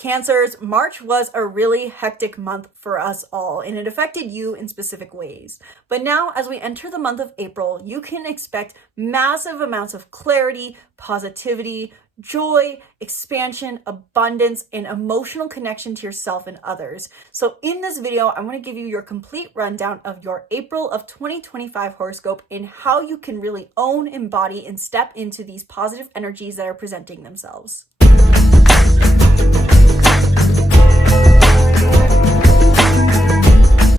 Cancers, March was a really hectic month for us all, and it affected you in specific ways. But now, as we enter the month of April, you can expect massive amounts of clarity, positivity, joy, expansion, abundance, and emotional connection to yourself and others. So in this video, I'm going to give you your complete rundown of your April of 2025 horoscope and how you can really own, embody, and step into these positive energies that are presenting themselves.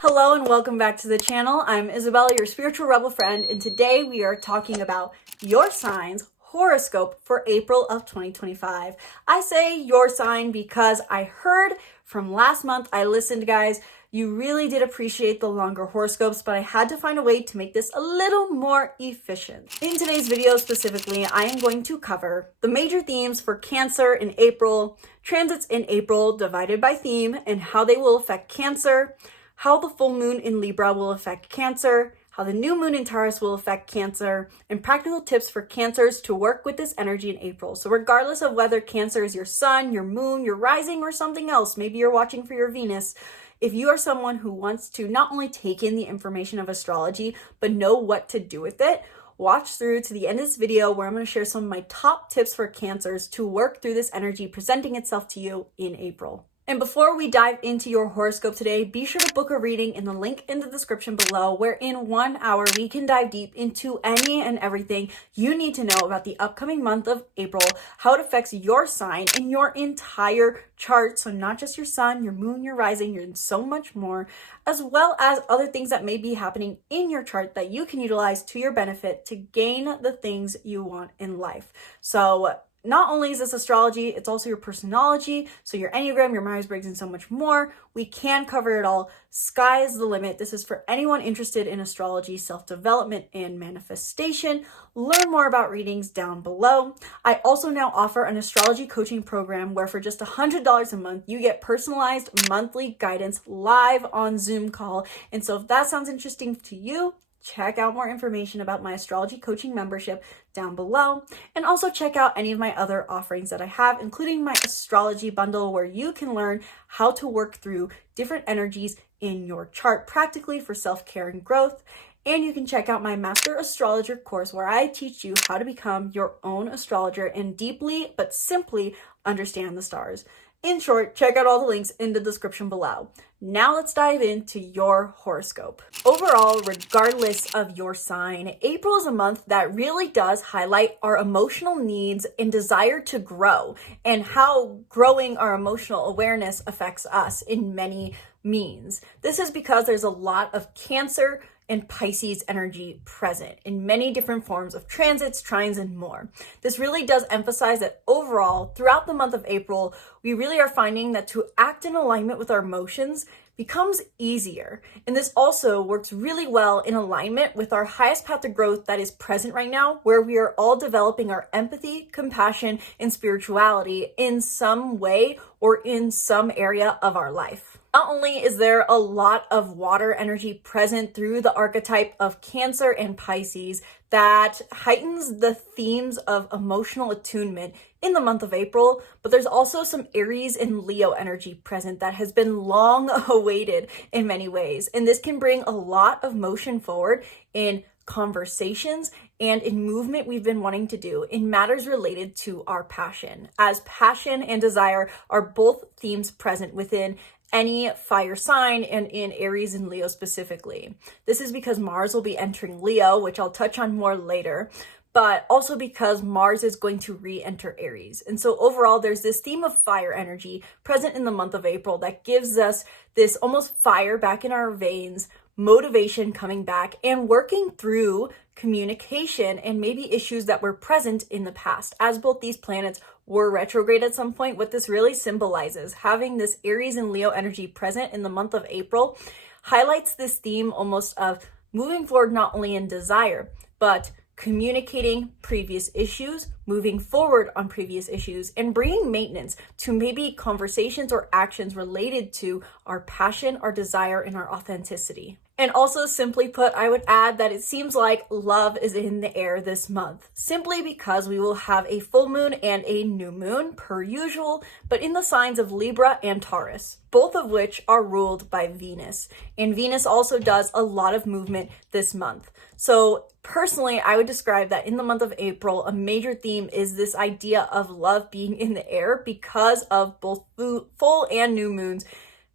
Hello and welcome back to the channel. I'm Isabelle, your spiritual rebel friend, and today we are talking about your sign's horoscope for April of 2025. I say your sign because I heard from last month, I listened, guys, you really did appreciate the longer horoscopes, but I had to find a way to make this a little more efficient. In today's video specifically, I am going to cover the major themes for Cancer in April, transits in April divided by theme, and how they will affect Cancer, how the full moon in Libra will affect Cancer, how the new moon in Taurus will affect Cancer, and practical tips for Cancers to work with this energy in April. So regardless of whether Cancer is your sun, your moon, your rising, or something else, maybe you're watching for your Venus, if you are someone who wants to not only take in the information of astrology, but know what to do with it, watch through to the end of this video where I'm going to share some of my top tips for Cancers to work through this energy presenting itself to you in April. And before we dive into your horoscope today, be sure to book a reading in the link in the description below, where in 1 hour we can dive deep into any and everything you need to know about the upcoming month of April, how it affects your sign and your entire chart. So not just your sun, your moon, your rising, and so much more, as well as other things that may be happening in your chart that you can utilize to your benefit to gain the things you want in life. So not only is this astrology, it's also your personology, so your Enneagram, your Myers-Briggs, and so much more. We can cover it all. Sky is the limit. This is for anyone interested in astrology, self-development, and manifestation. Learn more about readings down below. I also now offer an astrology coaching program where for just $100 a month, you get personalized monthly guidance live on Zoom call. And so if that sounds interesting to you, check out more information about my astrology coaching membership down below, and also check out any of my other offerings that I have, including my astrology bundle where you can learn how to work through different energies in your chart practically for self-care and growth. And you can check out my Master Astrologer course where I teach you how to become your own astrologer and deeply but simply understand the stars. In short, check out all the links in the description below. Now let's dive into your horoscope. Overall, regardless of your sign, April is a month that really does highlight our emotional needs and desire to grow, and how growing our emotional awareness affects us in many means. This is because there's a lot of Cancer and Pisces energy present in many different forms of transits, trines, and more. This really does emphasize that overall, throughout the month of April, we really are finding that to act in alignment with our emotions becomes easier. And this also works really well in alignment with our highest path to growth that is present right now, where we are all developing our empathy, compassion, and spirituality in some way or in some area of our life. Not only is there a lot of water energy present through the archetype of Cancer and Pisces that heightens the themes of emotional attunement in the month of April, but there's also some Aries and Leo energy present that has been long awaited in many ways. And this can bring a lot of motion forward in conversations and in movement we've been wanting to do in matters related to our passion, as passion and desire are both themes present within any fire sign and in Aries and Leo specifically. This is because Mars will be entering Leo, which I'll touch on more later, but also because Mars is going to re-enter Aries. And so overall, there's this theme of fire energy present in the month of April that gives us this almost fire back in our veins, motivation coming back, and working through communication and maybe issues that were present in the past. As both these planets were retrograde at some point, what this really symbolizes, having this Aries and Leo energy present in the month of April, highlights this theme almost of moving forward not only in desire, but communicating previous issues, moving forward on previous issues, and bringing maintenance to maybe conversations or actions related to our passion, our desire, and our authenticity. And also, simply put, I would add that it seems like love is in the air this month, simply because we will have a full moon and a new moon per usual, but in the signs of Libra and Taurus, both of which are ruled by Venus. And Venus also does a lot of movement this month. So personally, I would describe that in the month of April, a major theme is this idea of love being in the air because of both full and new moons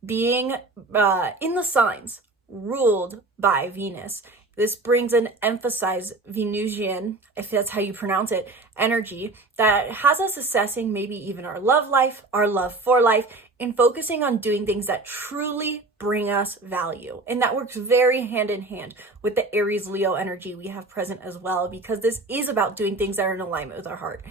being in the signs ruled by Venus. This brings an emphasized Venusian, if that's how you pronounce it, energy that has us assessing maybe even our love life, our love for life, and focusing on doing things that truly bring us value. And that works very hand in hand with the Aries Leo energy we have present as well, because this is about doing things that are in alignment with our heart.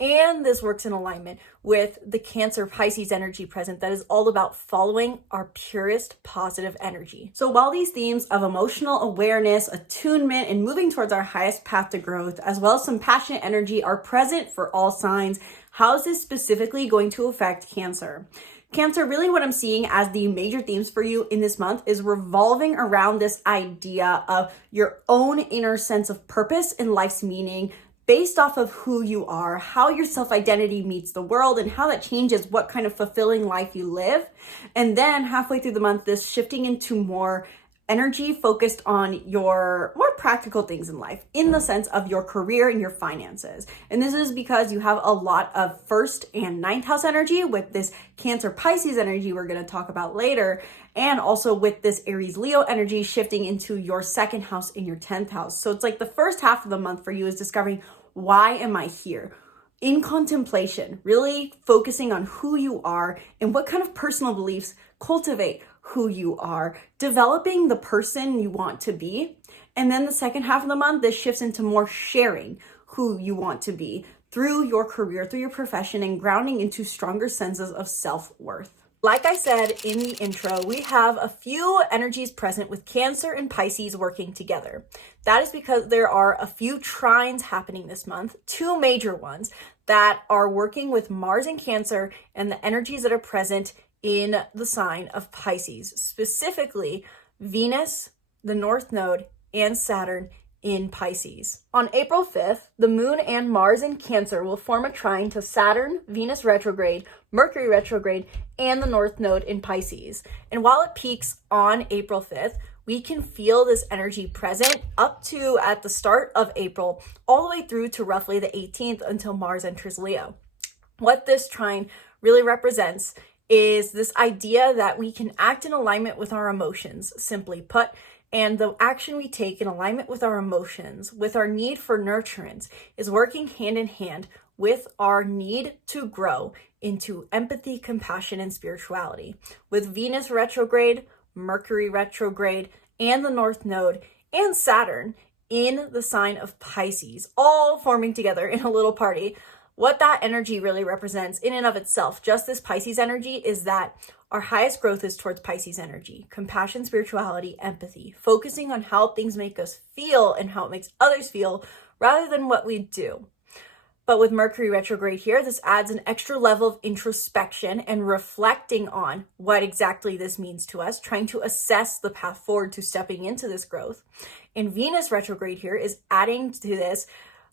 And this works in alignment with the Cancer Pisces energy present that is all about following our purest positive energy. So while these themes of emotional awareness, attunement, and moving towards our highest path to growth, as well as some passionate energy, are present for all signs, how is this specifically going to affect Cancer? Cancer, really what I'm seeing as the major themes for you in this month is revolving around this idea of your own inner sense of purpose and life's meaning, based off of who you are, how your self-identity meets the world, and how that changes what kind of fulfilling life you live. And then halfway through the month, this shifting into more energy focused on your more practical things in life, in the sense of your career and your finances. And this is because you have a lot of first and ninth house energy with this Cancer Pisces energy we're going to talk about later, and also with this Aries Leo energy shifting into your second house in your 10th house. So it's like the first half of the month for you is discovering, why am I here? In contemplation, really focusing on who you are and what kind of personal beliefs cultivate who you are, developing the person you want to be. And then the second half of the month, this shifts into more sharing who you want to be through your career, through your profession, and grounding into stronger senses of self-worth. Like I said in the intro, we have a few energies present with Cancer and Pisces working together. That is because there are a few trines happening this month, two major ones that are working with Mars and Cancer and the energies that are present in the sign of Pisces, specifically Venus, the North Node, and Saturn in Pisces. On April 5th, the Moon and Mars in Cancer will form a trine to Saturn, Venus retrograde, Mercury retrograde, and the North Node in Pisces. And while it peaks on April 5th, we can feel this energy present up to at the start of April, all the way through to roughly the 18th until Mars enters Leo. What this trine really represents is this idea that we can act in alignment with our emotions, simply put, and the action we take in alignment with our emotions, with our need for nurturance, is working hand in hand with our need to grow into empathy, compassion, and spirituality. With Venus retrograde, Mercury retrograde, and the North Node, and Saturn in the sign of Pisces, all forming together in a little party, what that energy really represents in and of itself, just this Pisces energy, is that our highest growth is towards Pisces energy, compassion, spirituality, empathy, focusing on how things make us feel and how it makes others feel rather than what we do. But with Mercury retrograde here, this adds an extra level of introspection and reflecting on what exactly this means to us, trying to assess the path forward to stepping into this growth. And Venus retrograde here is adding to this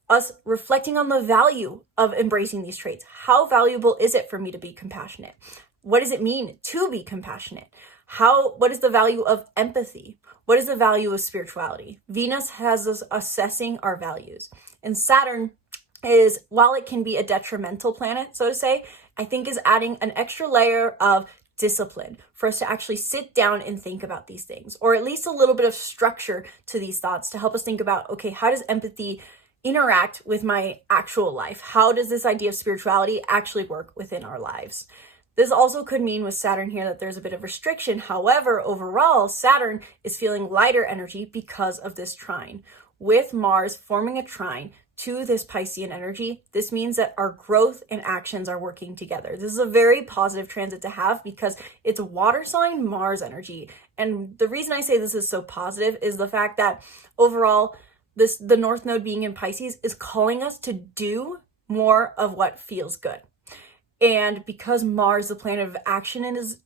us reflecting on the value of embracing these traits. How valuable is it for me to be compassionate? What does it mean to be compassionate? What is the value of empathy? What is the value of spirituality? Venus has us assessing our values. And Saturn is, while it can be a detrimental planet, so to say, I think is adding an extra layer of discipline for us to actually sit down and think about these things, or at least a little bit of structure to these thoughts to help us think about, okay, how does empathy interact with my actual life? How does this idea of spirituality actually work within our lives? This also could mean with Saturn here that there's a bit of restriction. However, overall, Saturn is feeling lighter energy because of this trine. With Mars forming a trine to this Piscean energy, this means that our growth and actions are working together. This is a very positive transit to have because it's a water sign Mars energy. And the reason I say this is so positive is the fact that overall, the North Node being in Pisces is calling us to do more of what feels good. And because Mars, the planet of action,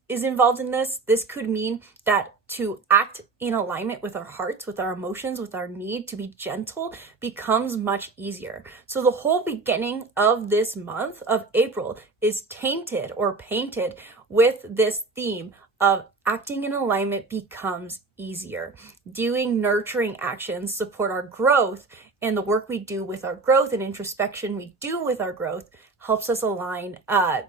is involved in this could mean that to act in alignment with our hearts, with our emotions, with our need to be gentle becomes much easier. So the whole beginning of this month of April is tainted or painted with this theme of acting in alignment becomes easier. Doing nurturing actions support our growth, and the work we do with our growth and introspection we do with our growth helps us align,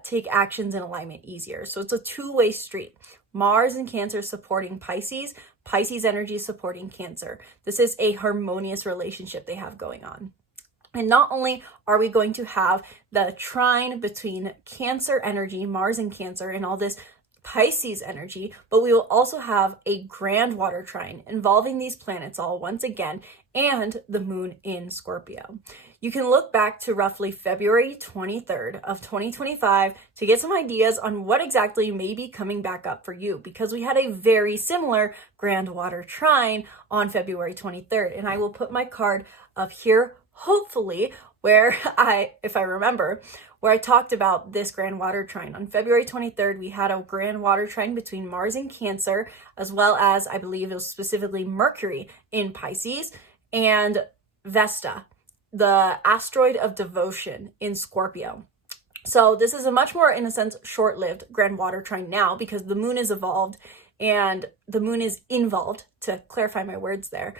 take actions in alignment easier. So it's a two-way street. Mars and Cancer supporting Pisces, Pisces energy supporting Cancer. This is a harmonious relationship they have going on. And not only are we going to have the trine between Cancer energy, Mars and Cancer, and all this Pisces energy, but we will also have a grand water trine involving these planets all once again, and the moon in Scorpio. You can look back to roughly February 23rd of 2025 to get some ideas on what exactly may be coming back up for you, because we had a very similar grand water trine on February 23rd. And I will put my card up here, hopefully, where if I remember, where I talked about this grand water trine. On February 23rd, we had a grand water trine between Mars and Cancer, as well as, I believe it was specifically Mercury in Pisces, and Vesta, the asteroid of devotion, in Scorpio. So this is a much more, in a sense, short-lived grand water trine now, because the moon is evolved and the moon is involved, to clarify my words there.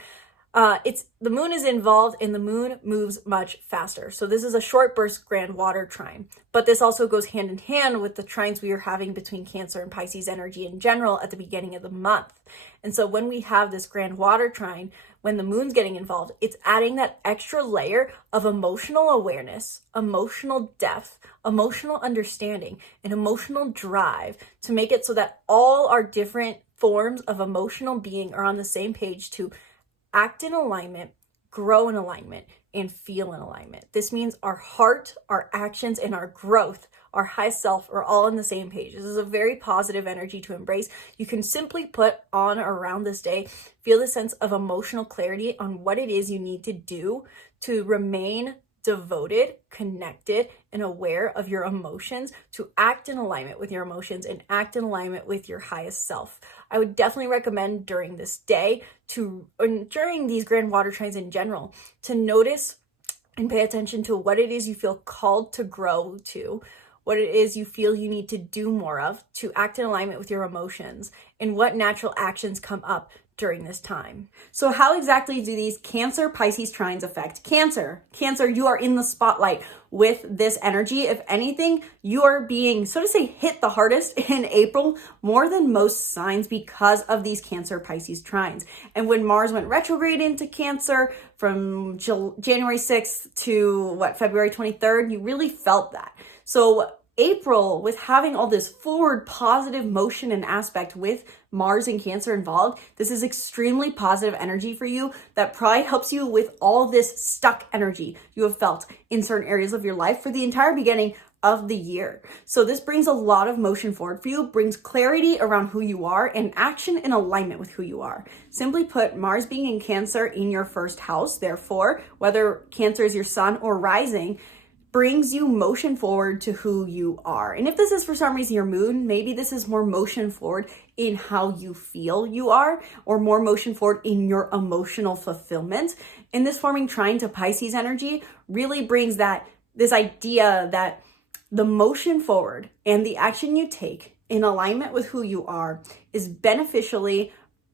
The moon is involved and the moon moves much faster. So this is a short burst grand water trine, but this also goes hand in hand with the trines we are having between Cancer and Pisces energy in general at the beginning of the month. And so when we have this grand water trine, when the moon's getting involved, it's adding that extra layer of emotional awareness, emotional depth, emotional understanding, and emotional drive to make it so that all our different forms of emotional being are on the same page to act in alignment, grow in alignment, and feel in alignment. This means our heart, our actions, and our growth, our high self, are all on the same page. This is a very positive energy to embrace. You can simply put on around this day, feel the sense of emotional clarity on what it is you need to do to remain devoted, connected, and aware of your emotions, to act in alignment with your emotions and act in alignment with your highest self. I would definitely recommend during this day and during these grand water trines in general, to notice and pay attention to what it is you feel called to grow to, what it is you feel you need to do more of to act in alignment with your emotions, and what natural actions come up during this time. So how exactly do these Cancer Pisces trines affect Cancer? Cancer, you are in the spotlight with this energy. If anything, you are being, so to say, hit the hardest in April more than most signs because of these Cancer Pisces trines. And when Mars went retrograde into Cancer from January 6th to February 23rd, you really felt that. So April, with having all this forward positive motion and aspect with Mars and Cancer involved, this is extremely positive energy for you that probably helps you with all this stuck energy you have felt in certain areas of your life for the entire beginning of the year. So this brings a lot of motion forward for you, brings clarity around who you are and action in alignment with who you are. Simply put, Mars being in Cancer in your first house, therefore, whether Cancer is your sun or rising, brings you motion forward to who you are. And if this is for some reason your moon, maybe this is more motion forward in how you feel you are, or more motion forward in your emotional fulfillment. And this forming trine to Pisces energy really brings this idea that the motion forward and the action you take in alignment with who you are is beneficially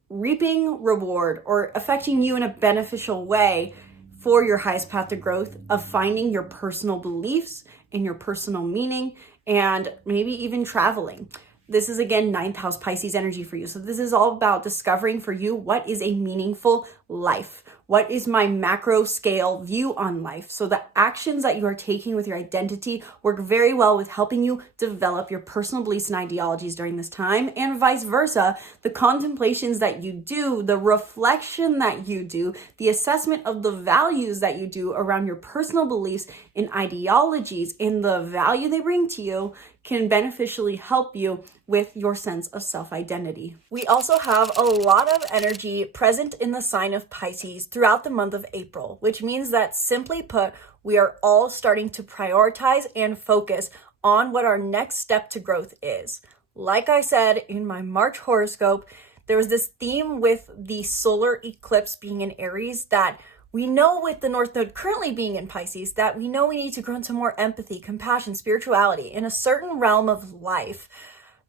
reaping reward or affecting you in a beneficial way for your highest path to growth of finding your personal beliefs and your personal meaning, and maybe even traveling. This is, again, 9th house Pisces energy for you. So this is all about discovering for you what is a meaningful life. What is my macro scale view on life? So the actions that you are taking with your identity work very well with helping you develop your personal beliefs and ideologies during this time, and vice versa. The contemplations that you do, the reflection that you do, the assessment of the values that you do around your personal beliefs and ideologies and the value they bring to you can beneficially help you with your sense of self-identity. We also have a lot of energy present in the sign of Pisces throughout the month of April, which means that, simply put, we are all starting to prioritize and focus on what our next step to growth is. Like I said in my March horoscope, there was this theme with the solar eclipse being in Aries that we know, with the North Node currently being in Pisces, that we know we need to grow into more empathy, compassion, spirituality in a certain realm of life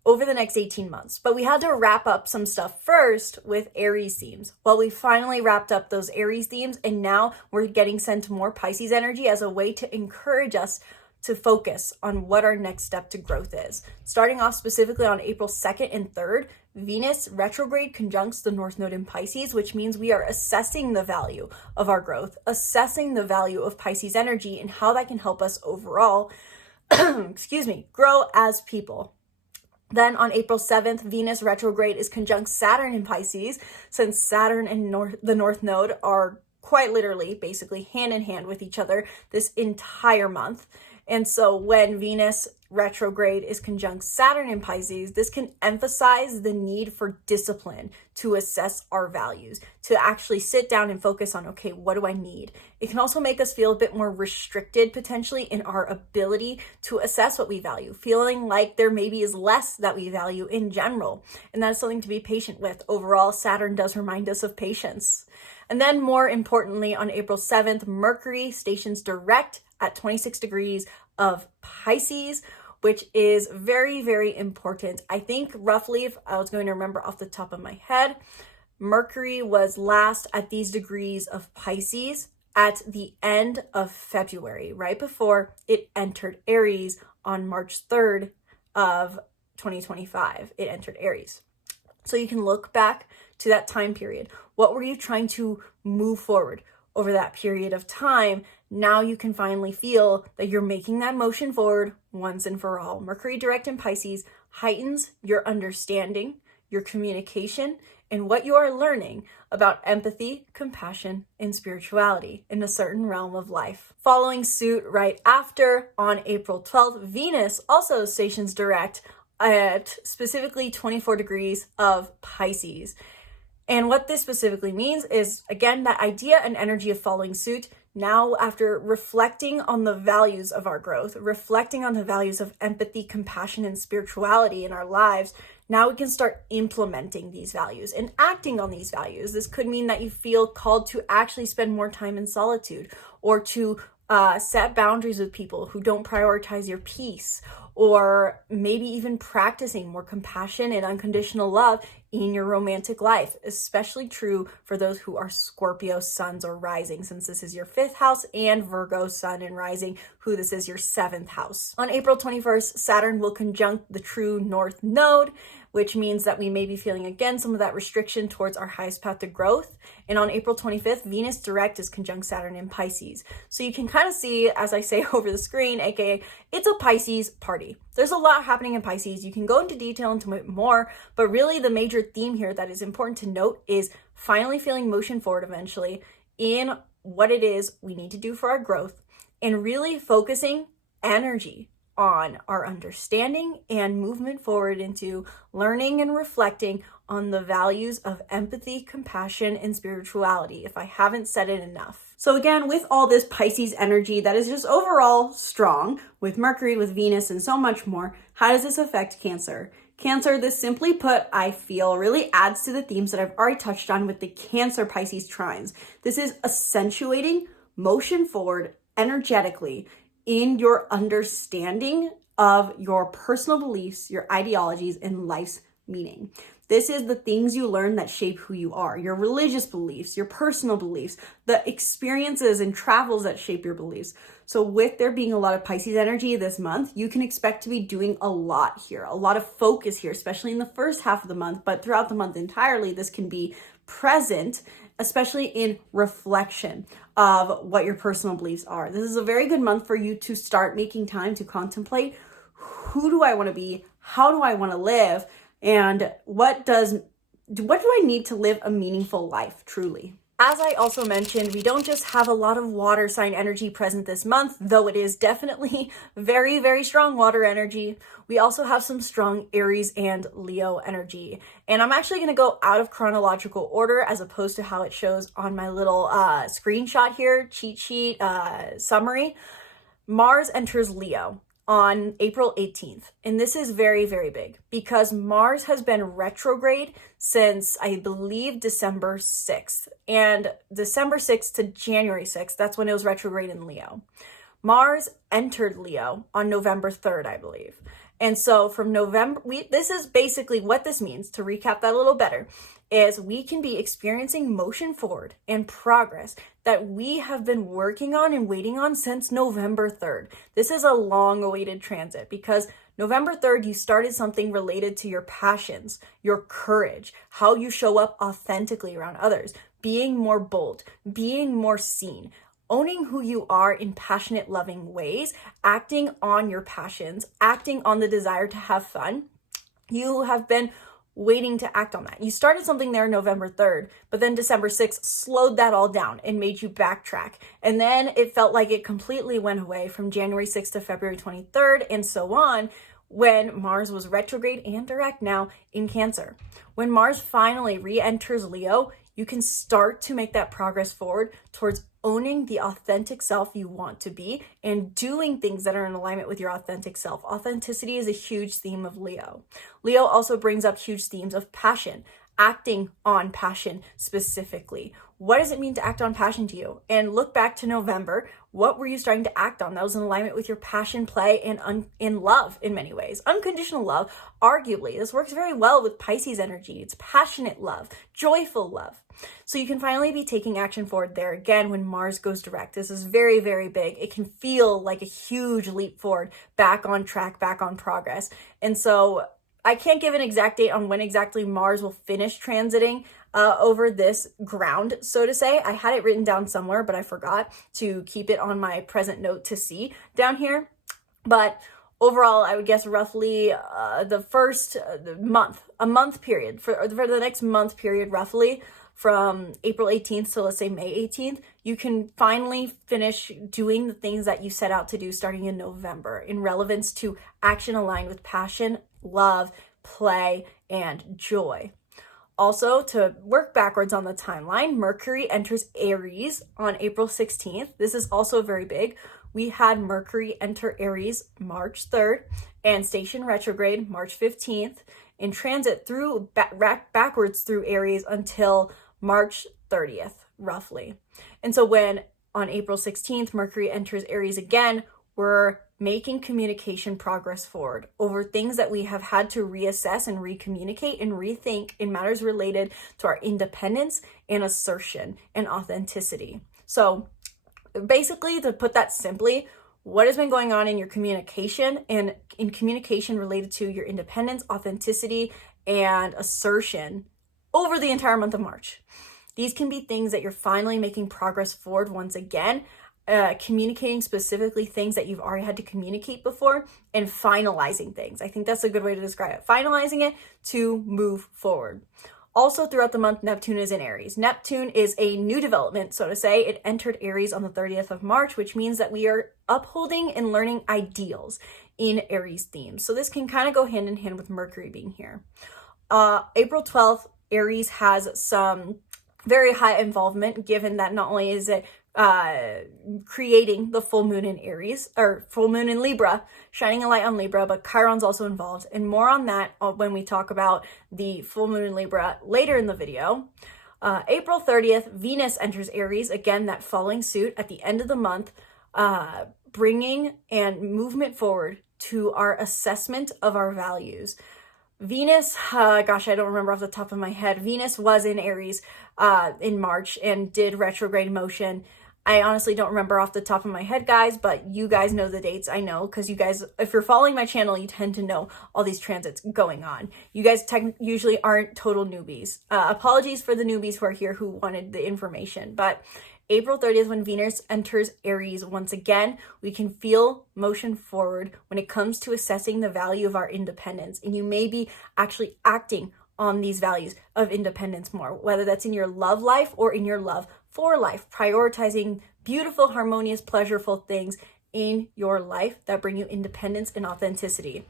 over the next 18 months. But we had to wrap up some stuff first with Aries themes. Well, we finally wrapped up those Aries themes, and now we're getting sent more Pisces energy as a way to encourage us to focus on what our next step to growth is. Starting off specifically on April 2nd and 3rd, Venus retrograde conjuncts the North Node in Pisces, which means we are assessing the value of our growth, assessing the value of Pisces energy and how that can help us overall, grow as people. Then on April 7th, Venus retrograde is conjunct Saturn in Pisces, since Saturn and the North Node are quite literally, basically hand in hand with each other this entire month. And so when Venus retrograde is conjunct Saturn in Pisces, this can emphasize the need for discipline to assess our values, to actually sit down and focus on, okay, what do I need? It can also make us feel a bit more restricted potentially in our ability to assess what we value, feeling like there maybe is less that we value in general. And that is something to be patient with. Overall, Saturn does remind us of patience. And then more importantly, on April 7th, Mercury stations direct at 26 degrees of Pisces, which is very, very important. I think roughly, if I was going to remember off the top of my head, Mercury was last at these degrees of Pisces at the end of February, right before it entered Aries on March 3rd of 2025. It entered Aries. So you can look back to that time period. What were you trying to move forward over that period of time? Now you can finally feel that you're making that motion forward once and for all. Mercury direct in Pisces heightens your understanding, your communication, and what you are learning about empathy, compassion, and spirituality in a certain realm of life. Following suit right after, on April 12th, Venus also stations direct at specifically 24 degrees of Pisces. And what this specifically means is, again, that idea and energy of following suit. Now, after reflecting on the values of our growth, reflecting on the values of empathy, compassion, and spirituality in our lives, now we can start implementing these values and acting on these values. This could mean that you feel called to actually spend more time in solitude, or to set boundaries with people who don't prioritize your peace, or maybe even practicing more compassion and unconditional love in your romantic life, especially true for those who are Scorpio suns or rising, since this is your 5th house, and Virgo sun and rising, who this is your 7th house. On April 21st, Saturn will conjunct the true North Node, which means that we may be feeling again some of that restriction towards our highest path to growth. And on April 25th, Venus direct is conjunct Saturn in Pisces. So you can kind of see, as I say over the screen, aka it's a Pisces party. There's a lot happening in Pisces. You can go into detail into it more, but really the major theme here that is important to note is finally feeling motion forward eventually in what it is we need to do for our growth, and really focusing energy on our understanding and movement forward into learning and reflecting on the values of empathy, compassion, and spirituality, if I haven't said it enough. So again, with all this Pisces energy that is just overall strong, with Mercury, with Venus, and so much more, how does this affect Cancer? Cancer, this simply put, I feel, really adds to the themes that I've already touched on with the Cancer-Pisces trines. This is accentuating motion forward energetically in your understanding of your personal beliefs, your ideologies, and life's meaning. This is the things you learn that shape who you are, your religious beliefs, your personal beliefs, the experiences and travels that shape your beliefs. So with there being a lot of Pisces energy this month, you can expect to be doing a lot here, a lot of focus here, especially in the first half of the month, but throughout the month entirely, this can be present, especially in reflection of what your personal beliefs are. This is a very good month for you to start making time to contemplate, who do I want to be? How do I want to live? And what do I need to live a meaningful life truly? As I also mentioned, we don't just have a lot of water sign energy present this month, though it is definitely very, very strong water energy. We also have some strong Aries and Leo energy. And I'm actually going to go out of chronological order as opposed to how it shows on my little screenshot here, cheat sheet summary. Mars enters Leo on April 18th. And this is very, very big because Mars has been retrograde since, I believe, December 6th. And December 6th to January 6th, that's when it was retrograde in Leo. Mars entered Leo on November 3rd, I believe. And so from November, this is basically what this means, to recap that a little better, is we can be experiencing motion forward and progress that we have been working on and waiting on since November 3rd. This is a long-awaited transit because November 3rd, you started something related to your passions, your courage, how you show up authentically around others, being more bold, being more seen, owning who you are in passionate, loving ways, acting on your passions, acting on the desire to have fun. You have been waiting to act on that. You started something there November 3rd, but then December 6th slowed that all down and made you backtrack. And then it felt like it completely went away from January 6th to February 23rd and so on, when Mars was retrograde and direct now in Cancer. When Mars finally re-enters Leo, you can start to make that progress forward towards owning the authentic self you want to be and doing things that are in alignment with your authentic self. Authenticity is a huge theme of Leo. Leo also brings up huge themes of passion, acting on passion specifically. What does it mean to act on passion to you? And look back to November. What were you starting to act on that was in alignment with your passion, play, and in love in many ways? Unconditional love, arguably. This works very well with Pisces energy. It's passionate love, joyful love. So you can finally be taking action forward there again when Mars goes direct. This is very, very big. It can feel like a huge leap forward, back on track, back on progress. And so I can't give an exact date on when exactly Mars will finish transiting over this ground, so to say. I had it written down somewhere, but I forgot to keep it on my present note to see down here. But overall, I would guess roughly the first month, a month period, for the next month period, roughly from April 18th to let's say May 18th, you can finally finish doing the things that you set out to do starting in November in relevance to action aligned with passion, love, play, and joy. Also, to work backwards on the timeline, Mercury enters Aries on April 16th. This is also very big. We had Mercury enter Aries March 3rd and station retrograde March 15th and transit through backwards through Aries until March 30th, roughly. And so when on April 16th, Mercury enters Aries again, we're making communication progress forward over things that we have had to reassess and recommunicate and rethink in matters related to our independence and assertion and authenticity. So basically, to put that simply, what has been going on in your communication and in communication related to your independence, authenticity, and assertion over the entire month of March. These can be things that you're finally making progress forward once again, communicating specifically things that you've already had to communicate before and finalizing things. I think that's a good way to describe it. Finalizing it to move forward. Also throughout the month, Neptune is in Aries. Neptune is a new development, so to say. It entered Aries on the 30th of March, which means that we are upholding and learning ideals in Aries themes. So this can kind of go hand in hand with Mercury being here. April 12th, Aries has some very high involvement, given that not only is it creating the full moon in Aries, or full moon in Libra, shining a light on Libra, but Chiron's also involved. And more on that when we talk about the full moon in Libra later in the video. April 30th, Venus enters Aries, again, that following suit at the end of the month, bringing and movement forward to our assessment of our values. Venus, gosh, I don't remember off the top of my head. Venus was in Aries in March and did retrograde motion. I honestly don't remember off the top of my head, guys, but you guys know the dates. I know, because you guys, if you're following my channel, you tend to know all these transits going on. You guys usually aren't total newbies. Apologies for the newbies who are here who wanted the information, but April 30th, when Venus enters Aries once again, we can feel motion forward when it comes to assessing the value of our independence. And you may be actually acting on these values of independence more, whether that's in your love life or in your love for life, prioritizing beautiful, harmonious, pleasureful things in your life that bring you independence and authenticity.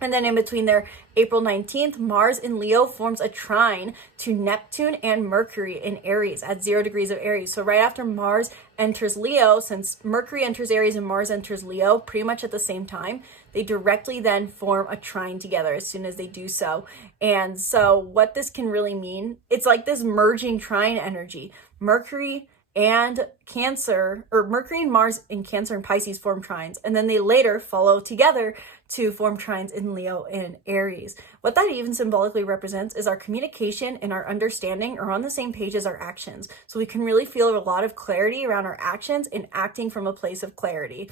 And then in between there, April 19th, Mars in Leo forms a trine to Neptune and Mercury in Aries at 0 degrees of Aries. So right after Mars enters Leo, since Mercury enters Aries and Mars enters Leo pretty much at the same time, they directly then form a trine together as soon as they do so. And so what this can really mean, it's like this merging trine energy. Mercury and Cancer, or Mercury and Mars in Cancer and Pisces form trines, and then they later follow together to form trines in Leo and Aries. What that even symbolically represents is our communication and our understanding are on the same page as our actions. So we can really feel a lot of clarity around our actions and acting from a place of clarity.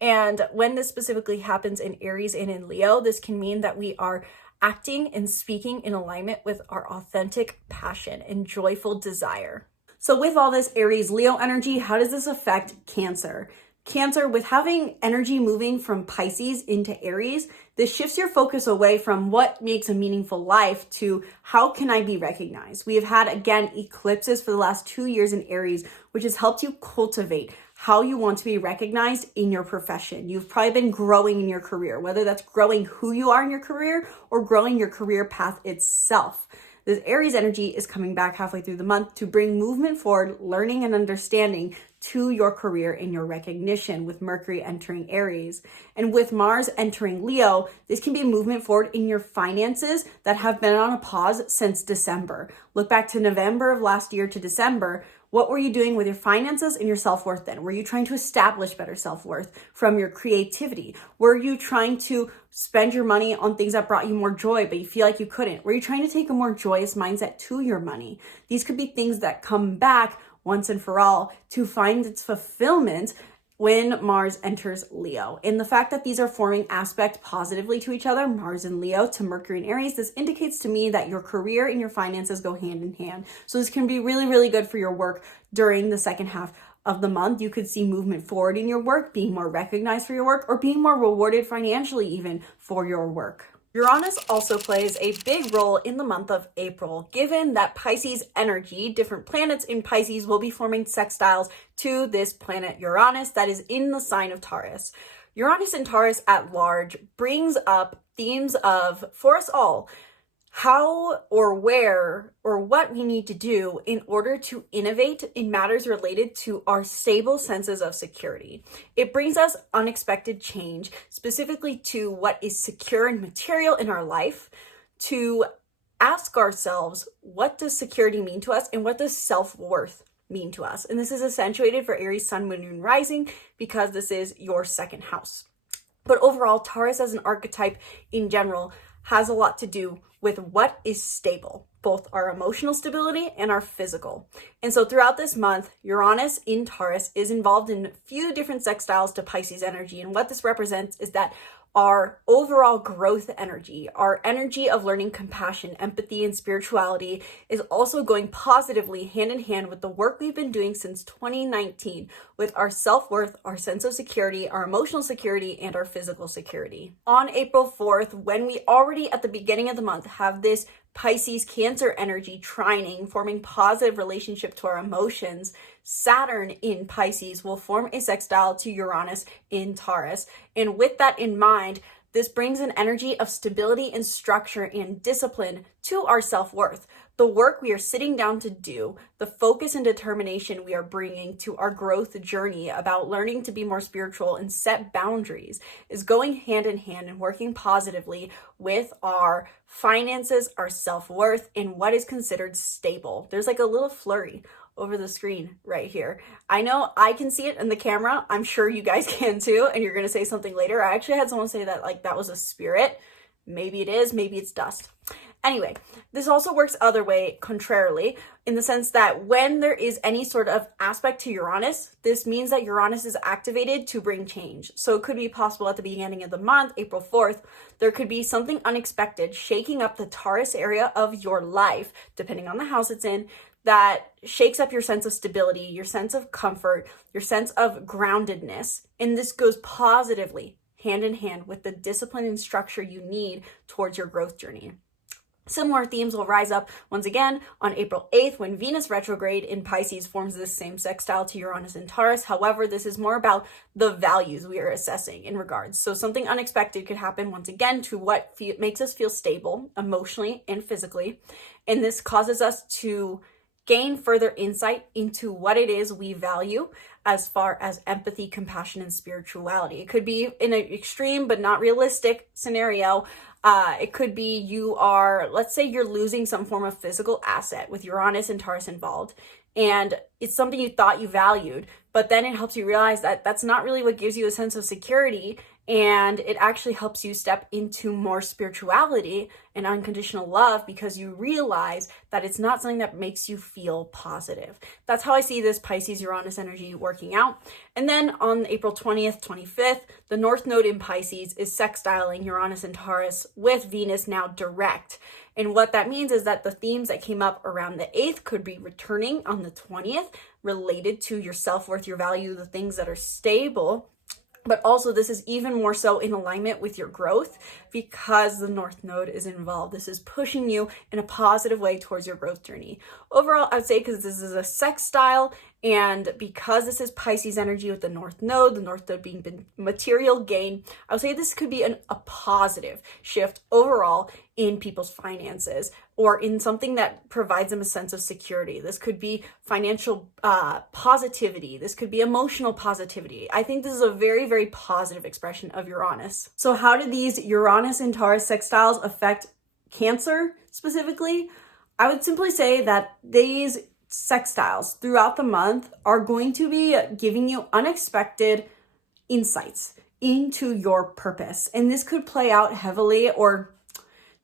And when this specifically happens in Aries and in Leo, this can mean that we are acting and speaking in alignment with our authentic passion and joyful desire. So with all this Aries Leo energy, how does this affect Cancer? Cancer, with having energy moving from Pisces into Aries, this shifts your focus away from what makes a meaningful life to how can I be recognized? We have had, again, eclipses for the last 2 years in Aries, which has helped you cultivate how you want to be recognized in your profession. You've probably been growing in your career, whether that's growing who you are in your career or growing your career path itself. This Aries energy is coming back halfway through the month to bring movement forward, learning and understanding to your career and your recognition with Mercury entering Aries. And with Mars entering Leo, this can be movement forward in your finances that have been on a pause since December. Look back to November of last year to December. What were you doing with your finances and your self-worth then? Were you trying to establish better self-worth from your creativity? Were you trying to spend your money on things that brought you more joy, but you feel like you couldn't? Were you trying to take a more joyous mindset to your money? These could be things that come back once and for all to find its fulfillment when Mars enters Leo. And the fact that these are forming aspect positively to each other, Mars and Leo to Mercury and Aries, this indicates to me that your career and your finances go hand in hand. So this can be really, really good for your work during the second half of the month. You could see movement forward in your work, being more recognized for your work, or being more rewarded financially even for your work. Uranus also plays a big role in the month of April, given that Pisces energy, different planets in Pisces will be forming sextiles to this planet Uranus that is in the sign of Taurus. Uranus and Taurus at large brings up themes of, for us all, how or where or what we need to do in order to innovate in matters related to our stable senses of security. It brings us unexpected change, specifically to what is secure and material in our life, to ask ourselves, what does security mean to us and what does self-worth mean to us? And this is accentuated for Aries Sun, Moon, and Rising because this is your second house. But overall, Taurus as an archetype in general has a lot to do with what is stable, both our emotional stability and our physical. And so throughout this month, Uranus in Taurus is involved in a few different sextiles to Pisces energy. And what this represents is that our overall growth energy, our energy of learning compassion, empathy, and spirituality is also going positively hand in hand with the work we've been doing since 2019 with our self-worth, our sense of security, our emotional security, and our physical security. On April 4th, when we already at the beginning of the month have this Pisces Cancer energy trining, forming positive relationship to our emotions, Saturn in Pisces will form a sextile to Uranus in Taurus. And with that in mind, this brings an energy of stability and structure and discipline to our self-worth. The work we are sitting down to do, the focus and determination we are bringing to our growth journey about learning to be more spiritual and set boundaries is going hand in hand and working positively with our finances, our self-worth, and what is considered stable. There's like a little flurry over the screen right here. I know I can see it in the camera. I'm sure you guys can too, and you're going to say something later. I actually had someone say that like that was a spirit. Maybe it is, maybe it's dust. Anyway, this also works other way, contrarily, in the sense that when there is any sort of aspect to Uranus, this means that Uranus is activated to bring change. So it could be possible at the beginning of the month, April 4th, there could be something unexpected shaking up the Taurus area of your life, depending on the house it's in, that shakes up your sense of stability, your sense of comfort, your sense of groundedness. And this goes positively hand in hand with the discipline and structure you need towards your growth journey. Similar themes will rise up once again on April 8th when Venus retrograde in Pisces forms this same sextile to Uranus and Taurus. However, this is more about the values we are assessing in regards. So something unexpected could happen once again to what makes us feel stable emotionally and physically. And this causes us to gain further insight into what it is we value as far as empathy, compassion, and spirituality. It could be in an extreme but not realistic scenario. It could be let's say you're losing some form of physical asset with Uranus and Taurus involved, and it's something you thought you valued, but then it helps you realize that that's not really what gives you a sense of security, and it actually helps you step into more spirituality and unconditional love because you realize that it's not something that makes you feel positive. That's how I see this Pisces Uranus energy working out. And then on April 20th, 25th, the North Node in Pisces is sextiling Uranus and Taurus with Venus now direct. And what that means is that the themes that came up around the 8th could be returning on the 20th, related to your self-worth, your value, the things that are stable. But also this is even more so in alignment with your growth because the North Node is involved. This is pushing you in a positive way towards your growth journey. Overall, I would say because this is a sextile and because this is Pisces energy with the North Node being material gain, I would say this could be a positive shift overall in people's finances or in something that provides them a sense of security. This could be financial positivity. This could be emotional positivity. I think this is a very, very positive expression of Uranus. So how do these Uranus and Taurus sextiles affect Cancer specifically? I would simply say that these sextiles throughout the month are going to be giving you unexpected insights into your purpose. And this could play out heavily, or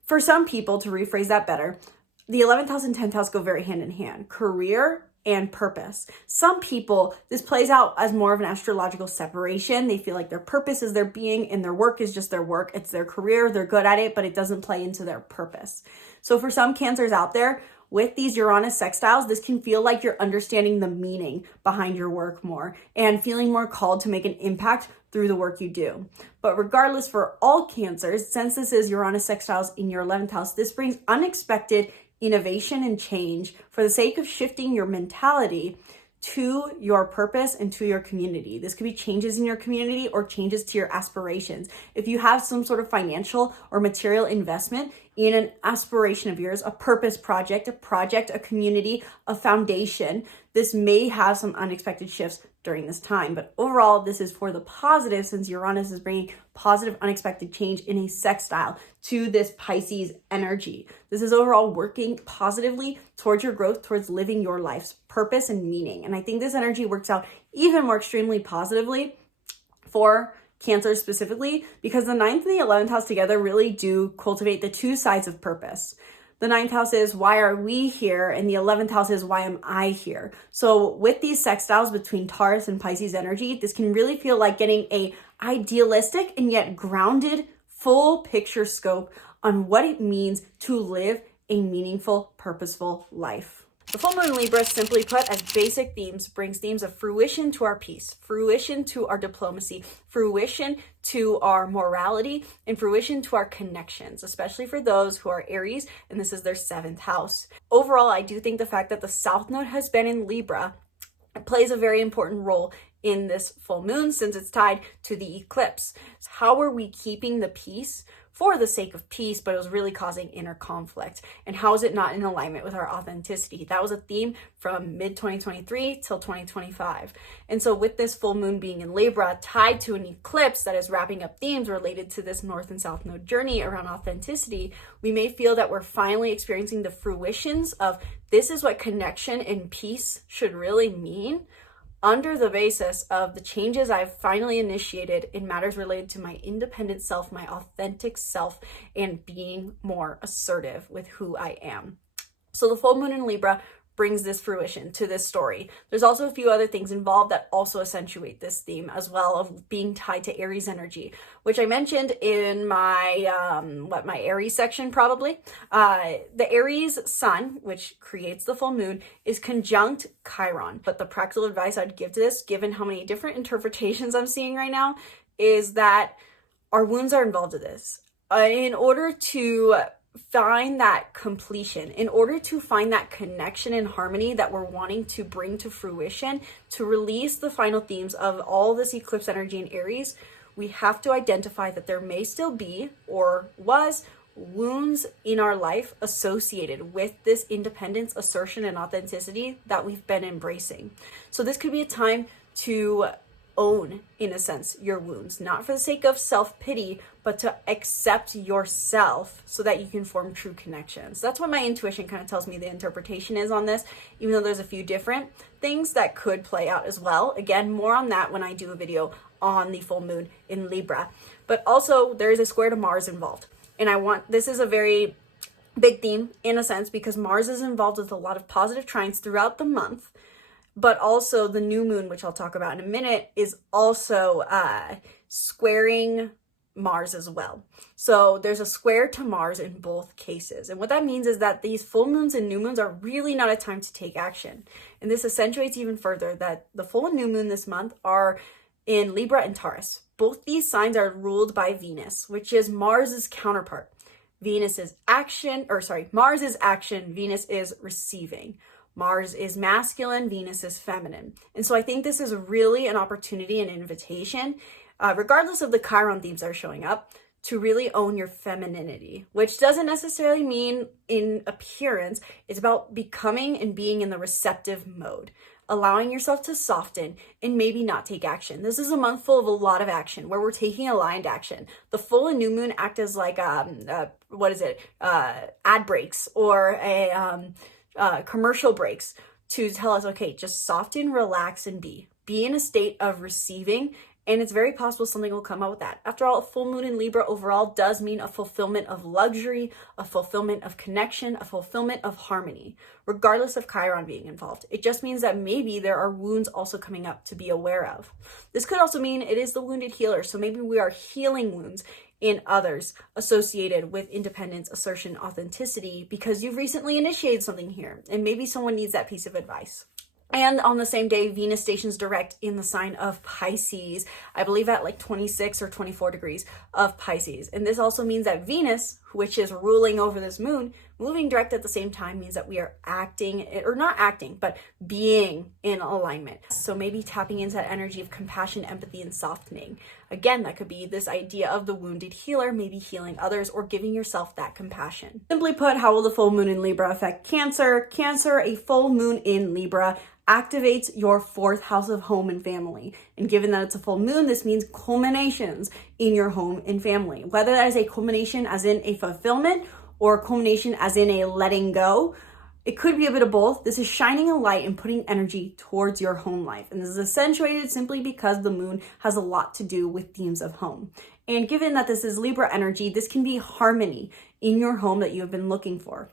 for some people, to rephrase that better, the 11th house and 10th house go very hand in hand, career and purpose. Some people, this plays out as more of an astrological separation. They feel like their purpose is their being and their work is just their work. It's their career, they're good at it, but it doesn't play into their purpose. So for some Cancers out there, with these Uranus sextiles, this can feel like you're understanding the meaning behind your work more and feeling more called to make an impact through the work you do. But regardless, for all Cancers, since this is Uranus sextiles in your 11th house, this brings unexpected innovation and change for the sake of shifting your mentality to your purpose and to your community. This could be changes in your community or changes to your aspirations. If you have some sort of financial or material investment in an aspiration of yours, a purpose project, a community, a foundation, this may have some unexpected shifts during this time. But overall, this is for the positive since Uranus is bringing positive, unexpected change in a sextile to this Pisces energy. This is overall working positively towards your growth, towards living your life's purpose and meaning. And I think this energy works out even more extremely positively for Cancer specifically because the 9th and the 11th house together really do cultivate the two sides of purpose. The 9th house is why are we here? And the 11th house is why am I here? So with these sextiles between Taurus and Pisces energy, this can really feel like getting a idealistic and yet grounded full picture scope on what it means to live a meaningful, purposeful life. The full moon in Libra, simply put, as basic themes, brings themes of fruition to our peace, fruition to our diplomacy, fruition to our morality, and fruition to our connections, especially for those who are Aries, and this is their 7th house. Overall, I do think the fact that the South Node has been in Libra plays a very important role in this full moon since it's tied to the eclipse. How are we keeping the peace for the sake of peace, but it was really causing inner conflict? And how is it not in alignment with our authenticity? That was a theme from mid-2023 till 2025. And so with this full moon being in Libra, tied to an eclipse that is wrapping up themes related to this North and South Node journey around authenticity, we may feel that we're finally experiencing the fruitions of this is what connection and peace should really mean, under the basis of the changes I've finally initiated in matters related to my independent self, my authentic self, and being more assertive with who I am. So the full moon in Libra brings this fruition to this story. There's also a few other things involved that also accentuate this theme as well of being tied to Aries energy, which I mentioned in my my Aries section probably. The Aries sun, which creates the full moon, is conjunct Chiron. But the practical advice I'd give to this, given how many different interpretations I'm seeing right now, is that our wounds are involved in this. In order to find that completion, in order to find that connection and harmony that we're wanting to bring to fruition, to release the final themes of all this eclipse energy in Aries, we have to identify that there may still be, or was, wounds in our life associated with this independence, assertion, and authenticity that we've been embracing. So this could be a time to own, in a sense, your wounds, not for the sake of self-pity, but to accept yourself so that you can form true connections. That's what my intuition kind of tells me the interpretation is on this, even though there's a few different things that could play out as well. Again, more on that when I do a video on the full moon in Libra. But also there is a square to Mars involved. And this is a very big theme in a sense, because Mars is involved with a lot of positive trines throughout the month. But also the new moon, which I'll talk about in a minute, is also squaring Mars as well. So there's a square to Mars in both cases. And what that means is that these full moons and new moons are really not a time to take action. And this accentuates even further that the full and new moon this month are in Libra and Taurus. Both these signs are ruled by Venus, which is Mars's counterpart. Mars is action, Venus is receiving. Mars is masculine, Venus is feminine. And so I think this is really an opportunity and invitation, regardless of the Chiron themes that are showing up, to really own your femininity, which doesn't necessarily mean in appearance. It's about becoming and being in the receptive mode, allowing yourself to soften and maybe not take action. This is a month full of a lot of action, where we're taking aligned action. The full and new moon act as like, ad breaks or commercial breaks to tell us, okay, just soften, relax, and be in a state of receiving. And it's very possible something will come out with that. After all, a full moon in Libra overall does mean a fulfillment of luxury, a fulfillment of connection, a fulfillment of harmony, regardless of Chiron being involved. It just means that maybe there are wounds also coming up to be aware of. This could also mean it is the wounded healer. So maybe we are healing wounds in others associated with independence, assertion, authenticity, because you've recently initiated something here, and maybe someone needs that piece of advice. And on the same day, Venus stations direct in the sign of Pisces, I believe at like 26 or 24 degrees of Pisces. And this also means that Venus, which is ruling over this moon, moving direct at the same time means that we are acting, or not acting, but being in alignment. So maybe tapping into that energy of compassion, empathy, and softening. Again, that could be this idea of the wounded healer, maybe healing others or giving yourself that compassion. Simply put, how will the full moon in Libra affect Cancer? Cancer, a full moon in Libra activates your fourth house of home and family. And given that it's a full moon, this means culminations in your home and family. Whether that is a culmination as in a fulfillment or a culmination as in a letting go, it could be a bit of both. This is shining a light and putting energy towards your home life. And this is accentuated simply because the moon has a lot to do with themes of home. And given that this is Libra energy, this can be harmony in your home that you have been looking for.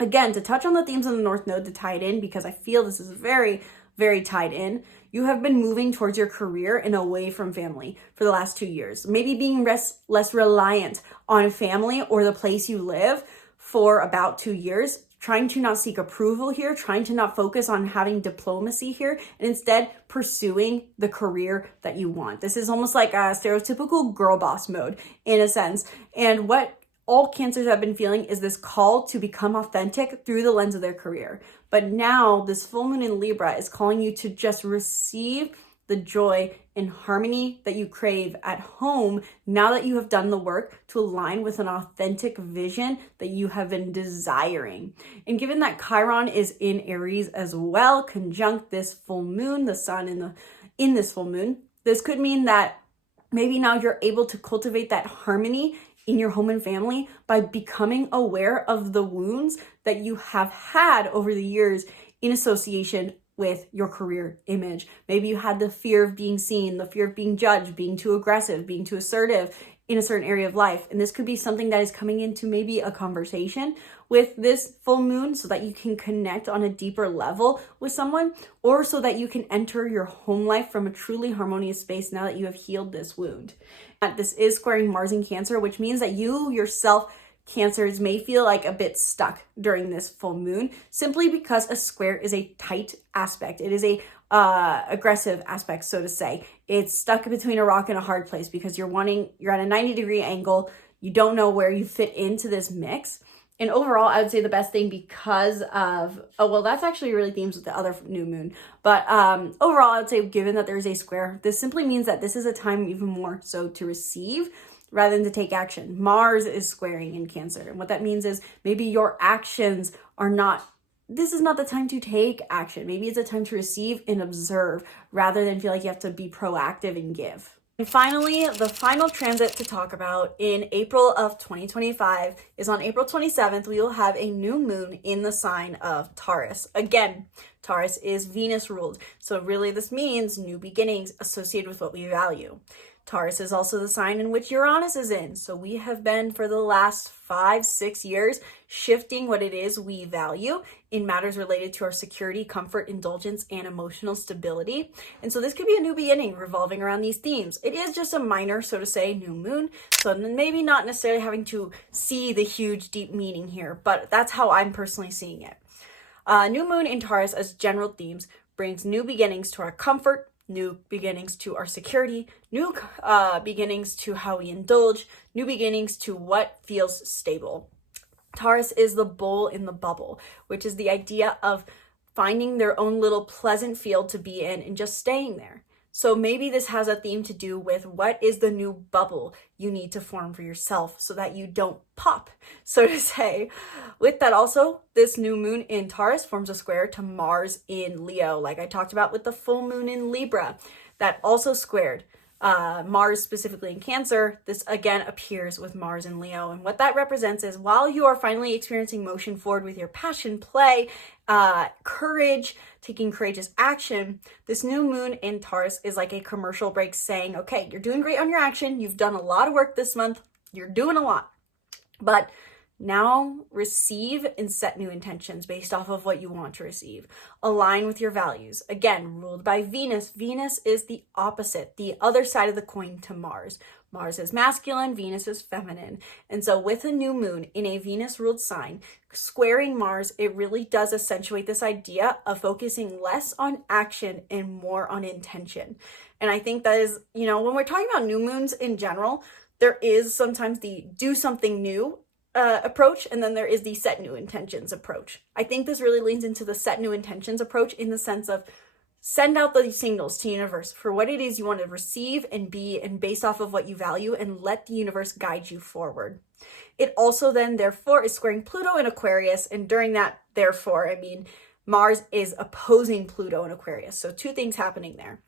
Again, to touch on the themes of the North Node to tie it in, because I feel this is very, very tied in, you have been moving towards your career and away from family for the last 2 years. Maybe being less reliant on family or the place you live for about 2 years, trying to not seek approval here, trying to not focus on having diplomacy here, and instead pursuing the career that you want. This is almost like a stereotypical girl boss mode in a sense. And what all Cancers have been feeling is this call to become authentic through the lens of their career. But now this full moon in Libra is calling you to just receive the joy and harmony that you crave at home now that you have done the work to align with an authentic vision that you have been desiring. And given that Chiron is in Aries as well, conjunct this full moon, the sun in this full moon, this could mean that maybe now you're able to cultivate that harmony in your home and family by becoming aware of the wounds that you have had over the years in association with your career image. Maybe you had the fear of being seen, the fear of being judged, being too aggressive, being too assertive in a certain area of life. And this could be something that is coming into maybe a conversation with this full moon so that you can connect on a deeper level with someone, or so that you can enter your home life from a truly harmonious space now that you have healed this wound. This is squaring Mars in Cancer, which means that you yourself, Cancers, may feel like a bit stuck during this full moon, simply because a square is a tight aspect. It is a aggressive aspect, so to say. It's stuck between a rock and a hard place because you're at a 90-degree angle. You don't know where you fit into this mix. And overall, I would say the best thing because of, oh, well, that's actually really themes with the other new moon. But overall, I would say given that there's a square, this simply means that this is a time even more so to receive rather than to take action. Mars is squaring in Cancer. And what that means is maybe your actions are not, this is not the time to take action. Maybe it's a time to receive and observe rather than feel like you have to be proactive and give. And finally, the final transit to talk about in April of 2025 is on April 27th, we will have a new moon in the sign of Taurus. Again, Taurus is Venus ruled. So really this means new beginnings associated with what we value. Taurus is also the sign in which Uranus is in. So we have been for the last 5-6 years shifting what it is we value in matters related to our security, comfort, indulgence, and emotional stability. And so this could be a new beginning revolving around these themes. It is just a minor, so to say, new moon. So maybe not necessarily having to see the huge deep meaning here, but that's how I'm personally seeing it. New moon in Taurus as general themes brings new beginnings to our comfort, new beginnings to our security, new beginnings to how we indulge, new beginnings to what feels stable. Taurus is the bull in the bubble, which is the idea of finding their own little pleasant field to be in and just staying there. So maybe this has a theme to do with what is the new bubble you need to form for yourself so that you don't pop, so to say. With that also, this new moon in Taurus forms a square to Mars in Leo, like I talked about with the full moon in Libra, that also squared Mars specifically in Cancer. This again appears with Mars in Leo. And what that represents is while you are finally experiencing motion forward with your passion, play, courage, taking courageous action, this new moon in Taurus is like a commercial break saying, okay, you're doing great on your action. You've done a lot of work this month. You're doing a lot. But now receive and set new intentions based off of what you want to receive. Align with your values. Again, ruled by Venus. Venus is the opposite, the other side of the coin to Mars. Mars is masculine, Venus is feminine. And so with a new moon in a Venus-ruled sign, squaring Mars, it really does accentuate this idea of focusing less on action and more on intention. And I think that is, when we're talking about new moons in general, there is sometimes the do something new approach, and then there is the set new intentions approach. I think this really leans into the set new intentions approach in the sense of send out the signals to the universe for what it is you want to receive and be, and based off of what you value, and let the universe guide you forward. It also then, therefore, is squaring Pluto in Aquarius, and during that, therefore, I mean, Mars is opposing Pluto in Aquarius. So two things happening there.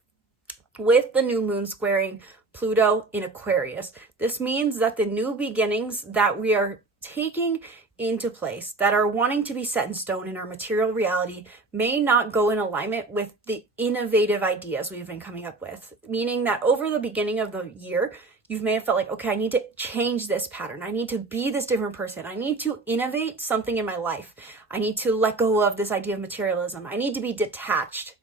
With the new moon squaring Pluto in Aquarius, this means that the new beginnings that we are taking into place, that are wanting to be set in stone in our material reality, may not go in alignment with the innovative ideas we've been coming up with. Meaning that over the beginning of the year, you may have felt like, okay, I need to change this pattern. I need to be this different person. I need to innovate something in my life. I need to let go of this idea of materialism. I need to be detached.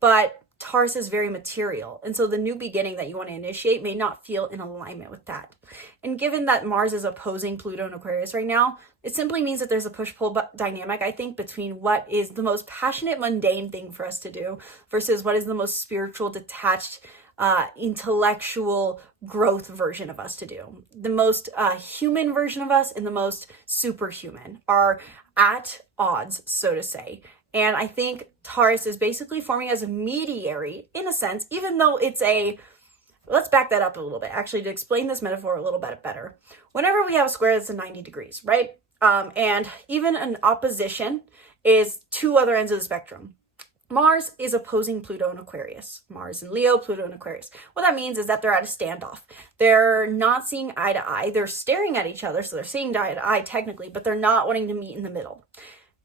But Taurus is very material. And so the new beginning that you want to initiate may not feel in alignment with that. And given that Mars is opposing Pluto in Aquarius right now, it simply means that there's a push-pull dynamic, I think, between what is the most passionate, mundane thing for us to do versus what is the most spiritual, detached, intellectual growth version of us to do. The most human version of us and the most superhuman are at odds, so to say. And I think Taurus is basically forming as a mediary in a sense, even though it's let's back that up a little bit, actually, to explain this metaphor a little bit better. Whenever we have a square that's at 90 degrees, right? And even an opposition is two other ends of the spectrum. Mars is opposing Pluto in Aquarius. Mars in Leo, Pluto in Aquarius. What that means is that they're at a standoff. They're not seeing eye to eye. They're staring at each other, so they're seeing eye to eye technically, but they're not wanting to meet in the middle.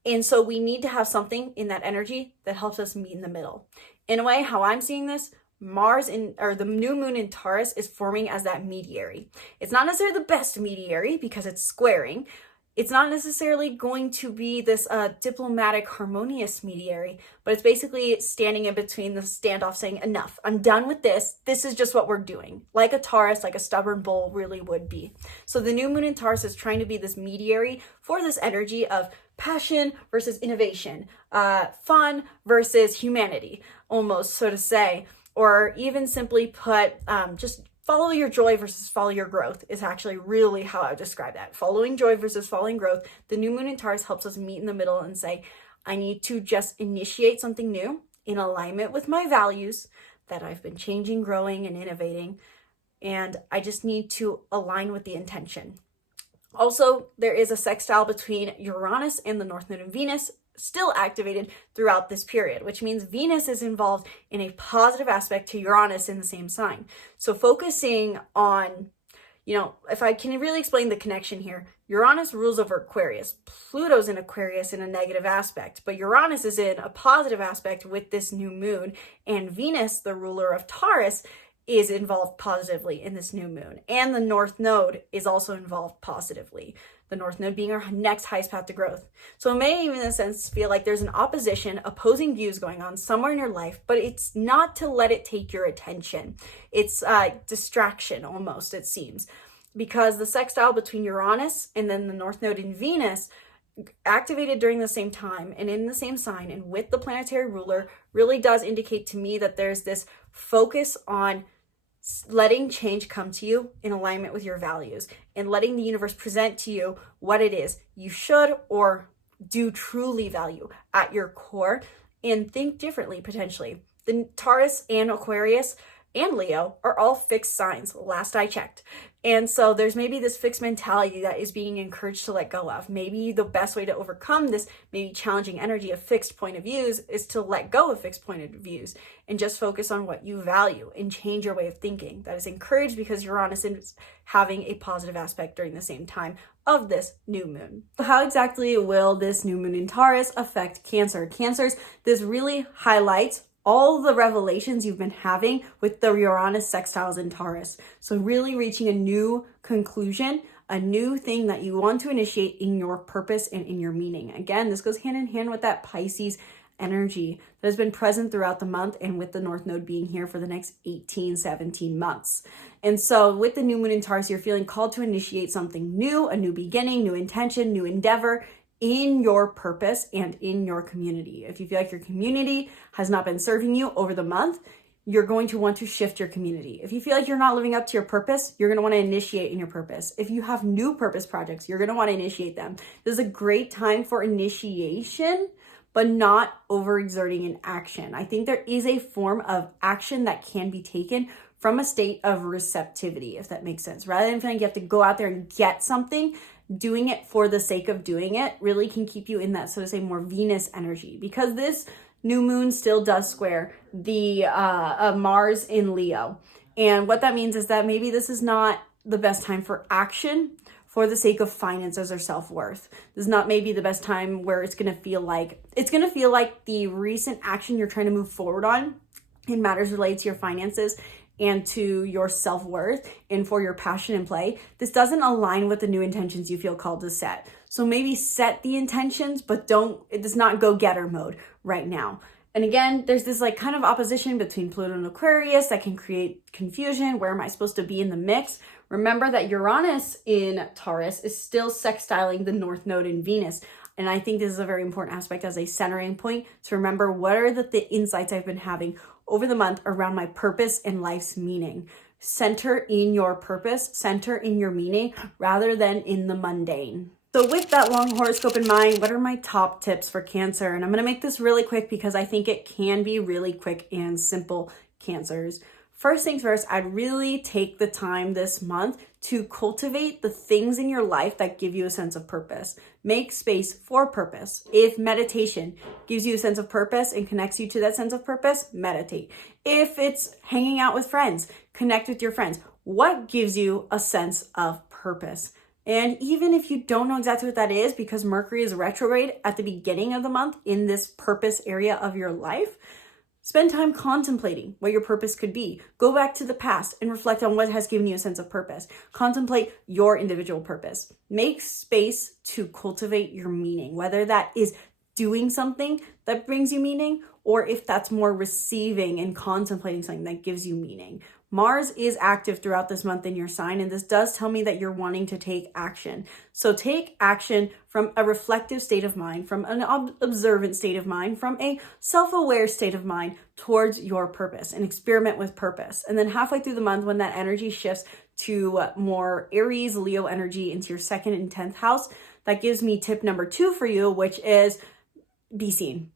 And so we need to have something in that energy that helps us meet in the middle. In a way, how I'm seeing this, the new moon in Taurus is forming as that mediary. It's not necessarily the best mediary because it's squaring. It's not necessarily going to be this diplomatic, harmonious mediary, but it's basically standing in between the standoff saying, enough, I'm done with this. This is just what we're doing. Like a Taurus, like a stubborn bull really would be. So the new moon in Taurus is trying to be this mediary for this energy of passion versus innovation, fun versus humanity, almost, so to say, or even simply put, just follow your joy versus follow your growth is actually really how I would describe that. Following joy versus following growth. The new moon in Taurus helps us meet in the middle and say, I need to just initiate something new in alignment with my values that I've been changing, growing, and innovating. And I just need to align with the intention. Also, there is a sextile between Uranus and the North Node in Venus, still activated throughout this period, which means Venus is involved in a positive aspect to Uranus in the same sign. So focusing on, if I can really explain the connection here, Uranus rules over Aquarius. Pluto's in Aquarius in a negative aspect, but Uranus is in a positive aspect with this new moon, and Venus, the ruler of Taurus, is involved positively in this new moon. And the North Node is also involved positively. The North Node being our next highest path to growth. So it may even in a sense feel like there's an opposition, opposing views going on somewhere in your life, but it's not to let it take your attention. It's distraction almost, it seems. Because the sextile between Uranus and then the North Node in Venus activated during the same time and in the same sign and with the planetary ruler really does indicate to me that there's this focus on letting change come to you in alignment with your values and letting the universe present to you what it is you should or do truly value at your core and think differently potentially. The Taurus and Aquarius and Leo are all fixed signs, last I checked. And so there's maybe this fixed mentality that is being encouraged to let go of. Maybe the best way to overcome this maybe challenging energy of fixed point of views is to let go of fixed point of views and just focus on what you value and change your way of thinking. That is encouraged because Uranus is having a positive aspect during the same time of this new moon. How exactly will this new moon in Taurus affect Cancer? Cancers, this really highlights all the revelations you've been having with the Uranus sextiles in Taurus. So really reaching a new conclusion, a new thing that you want to initiate in your purpose and in your meaning. Again, this goes hand in hand with that Pisces energy that has been present throughout the month and with the North Node being here for the next 18, 17 months. And so with the new moon in Taurus, you're feeling called to initiate something new, a new beginning, new intention, new endeavor, in your purpose and in your community. If you feel like your community has not been serving you over the month, you're going to want to shift your community. If you feel like you're not living up to your purpose, you're going to want to initiate in your purpose. If you have new purpose projects, you're going to want to initiate them. This is a great time for initiation, but not overexerting in action. I think there is a form of action that can be taken from a state of receptivity, if that makes sense. Rather than feeling like you have to go out there and get something, doing it for the sake of doing it really can keep you in that, so to say, more Venus energy, because this new moon still does square the Mars in Leo. And what that means is that maybe this is not the best time for action for the sake of finances or self-worth. This is not maybe the best time where it's going to feel like the recent action you're trying to move forward on in matters related to your finances and to your self-worth and for your passion and play. This doesn't align with the new intentions you feel called to set. So maybe set the intentions, but it does not go getter mode right now. And again, there's this like kind of opposition between Pluto and Aquarius that can create confusion. Where am I supposed to be in the mix? Remember that Uranus in Taurus is still sextiling the North Node in Venus. And I think this is a very important aspect as a centering point to remember what are the insights I've been having over the month around my purpose and life's meaning. Center in your purpose, center in your meaning rather than in the mundane. So with that long horoscope in mind, what are my top tips for Cancer? And I'm going to make this really quick because I think it can be really quick and simple, Cancers. First things first, I'd really take the time this month to cultivate the things in your life that give you a sense of purpose. Make space for purpose. If meditation gives you a sense of purpose and connects you to that sense of purpose, meditate. If it's hanging out with friends, connect with your friends. What gives you a sense of purpose? And even if you don't know exactly what that is, because Mercury is retrograde at the beginning of the month in this purpose area of your life, spend time contemplating what your purpose could be. Go back to the past and reflect on what has given you a sense of purpose. Contemplate your individual purpose. Make space to cultivate your meaning, whether that is doing something that brings you meaning, or if that's more receiving and contemplating something that gives you meaning. Mars is active throughout this month in your sign, and this does tell me that you're wanting to take action. So take action from a reflective state of mind, from an observant state of mind, from a self-aware state of mind towards your purpose, and experiment with purpose. And then halfway through the month, when that energy shifts to more Aries, Leo energy into your 2nd and 10th house, that gives me tip number 2 for you, which is be seen.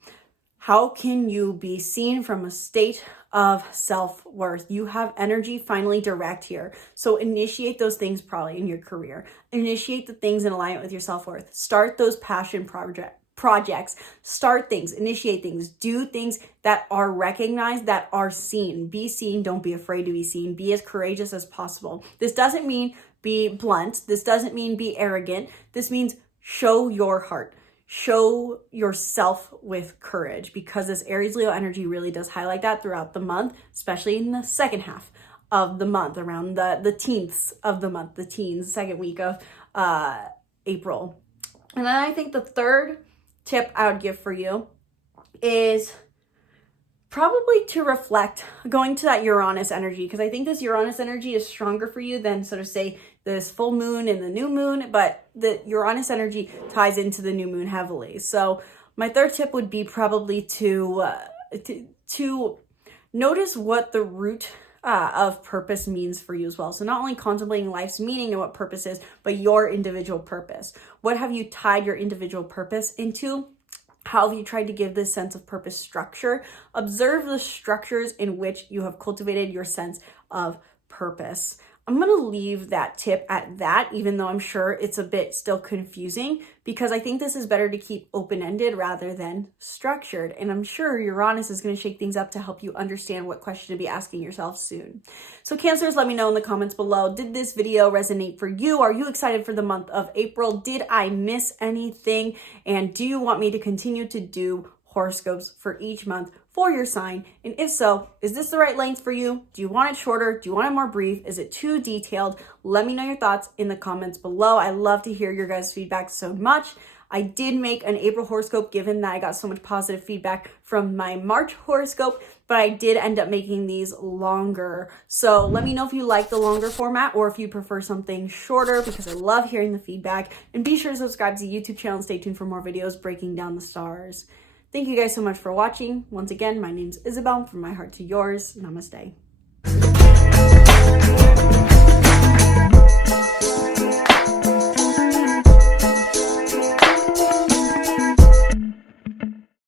How can you be seen from a state of self-worth? You have energy finally direct here. So initiate those things probably in your career. Initiate the things in alignment with your self-worth. Start those passion projects. Start things, initiate things, do things that are recognized, that are seen. Be seen, don't be afraid to be seen. Be as courageous as possible. This doesn't mean be blunt. This doesn't mean be arrogant. This means show your heart. Show yourself with courage, because this Aries Leo energy really does highlight that throughout the month, especially in the second half of the month, around the teens of the month, the teens, second week of April. And then I think the third tip I would give for you is probably to reflect, going to that Uranus energy, because I think this Uranus energy is stronger for you than sort of say this full moon and the new moon, but the Uranus energy ties into the new moon heavily. So my third tip would be probably to notice what the root of purpose means for you as well. So not only contemplating life's meaning and what purpose is, but your individual purpose. What have you tied your individual purpose into? How have you tried to give this sense of purpose structure? Observe the structures in which you have cultivated your sense of purpose. I'm going to leave that tip at that, even though I'm sure it's a bit still confusing, because I think this is better to keep open-ended rather than structured. And I'm sure Uranus is going to shake things up to help you understand what question to be asking yourself soon. So Cancers, let me know in the comments below. Did this video resonate for you? Are you excited for the month of April? Did I miss anything? And do you want me to continue to do horoscopes for each month for your sign? And if so, is this the right length for you? Do you want it shorter? Do you want it more brief? Is it too detailed? Let me know your thoughts in the comments below. I love to hear your guys' feedback so much. I did make an April horoscope given that I got so much positive feedback from my March horoscope, but I did end up making these longer. So let me know if you like the longer format or if you prefer something shorter, because I love hearing the feedback. And be sure to subscribe to the YouTube channel and stay tuned for more videos breaking down the stars. Thank you guys so much for watching. Once again, my name's Isabelle. From my heart to yours, namaste.